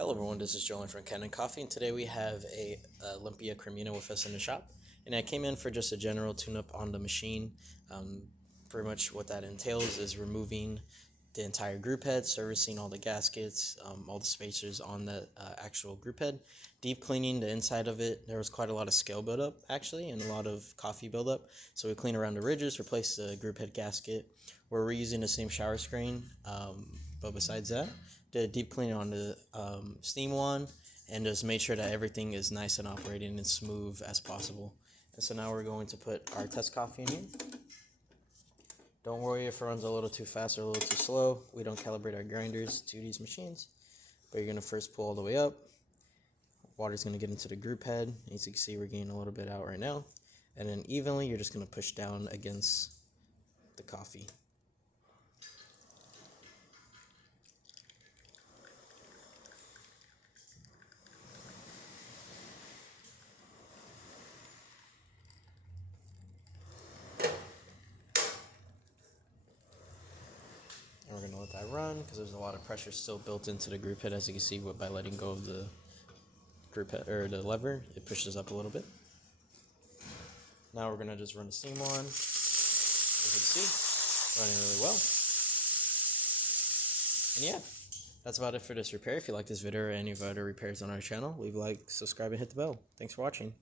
Hello everyone, this is Joel from Kanen Coffee, and today we have a Olympia Cremina with us in the shop. And I came in for just a general tune-up on the machine. Pretty much what that entails is removing the entire group head, servicing all the gaskets, all the spacers on the actual group head, deep cleaning the inside of it. There was quite a lot of scale buildup actually, and a lot of coffee buildup. So we clean around the ridges, replace the group head gasket. We're reusing the same shower screen, but besides that, did a deep clean on the steam one, and just made sure that everything is nice and operating and smooth as possible. And so now we're going to put our test coffee in here. Don't worry if it runs a little too fast or a little too slow. We don't calibrate our grinders to these machines. But you're going to first pull all the way up. Water's going to get into the group head. As you can see, we're getting a little bit out right now. And then evenly, you're just going to push down against the coffee. And we're going to let that run because there's a lot of pressure still built into the group head. As you can see, by letting go of the group head or the lever, it pushes up a little bit. Now we're going to just run the steam on. As you can see, running really well. And yeah, that's about it for this repair. If you like this video or any of our other repairs on our channel, leave a like, subscribe, and hit the bell. Thanks for watching.